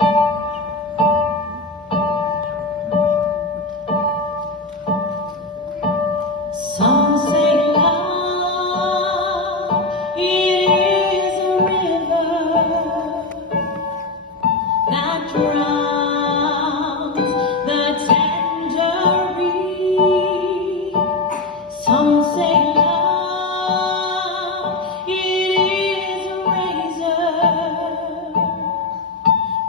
Some say love, it is a river that drowns the tender reed. Some say love, it is a razor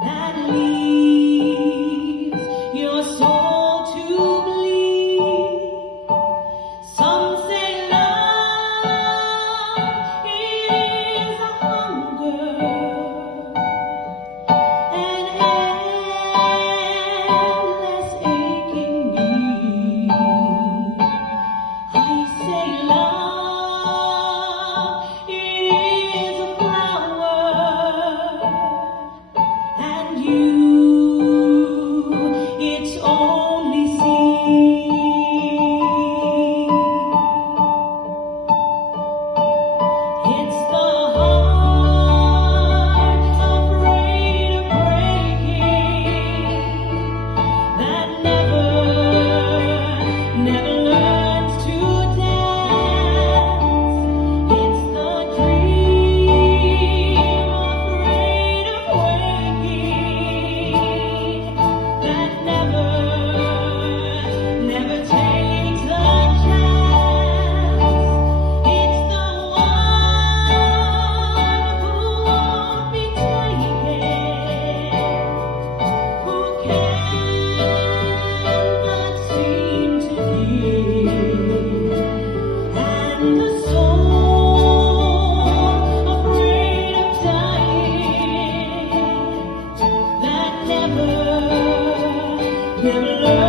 that leaves your soul to bleed. Some say love is a hunger, an endless aching need. I say love is a flower, and you, its only seed. It's the heart afraid of breaking that never learns to dance. It's the dream afraid of waking that never takes a chance. It's the one who won't be taken, who cannot seem to give, and the soul afraid of dying that never learns.